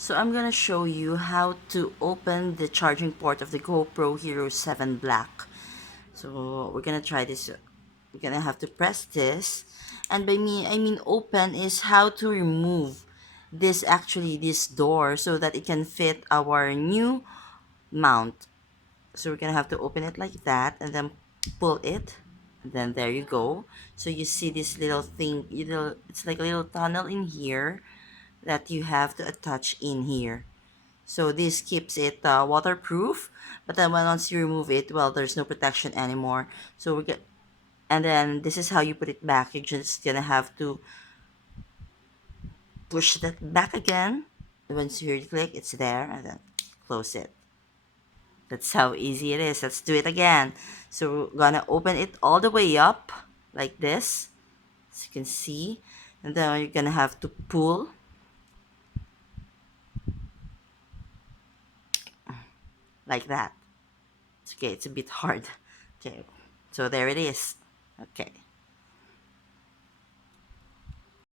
So I'm gonna show you how to open the charging port of the GoPro Hero 7 Black. So we're gonna try this. We're gonna have to press this, and by me I mean open is how to remove this door so that it can fit our new mount. So we're gonna have to open it like that and then pull it, and then there you go. So you see this little thing, it's like a little tunnel in here that you have to attach in here. So this keeps it waterproof, but then once you remove it, well, there's no protection anymore. So we get, and then this is how you put it back. You're just gonna have to push that back again. Once you hear it click, it's there, and then close it. That's how easy it is. Let's do it again. So we're gonna open it all the way up like this, as you can see, and then you're gonna have to pull like that. Okay, it's a bit hard. Okay, so there it is. Okay.